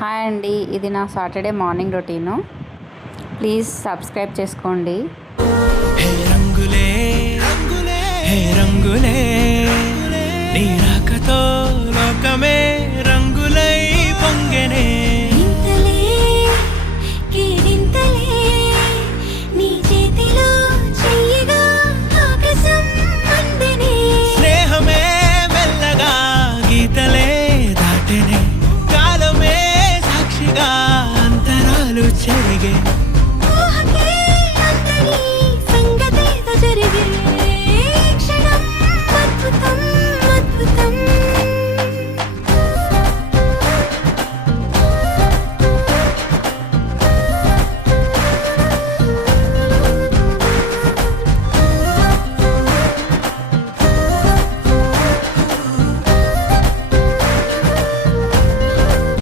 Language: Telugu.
హాయ్ అండి, ఇది నా Saturday morning routine. Please subscribe చేసుకోండి. హే రంగులే రంగులే హే రంగులే నీ రాకతో లోకమే రంగులై పొంగెనే. స్నేహమే మెల్లగా గీతలే దాటెనే, కాలమే సాక్షిగా అంతరాలు చెరిగే.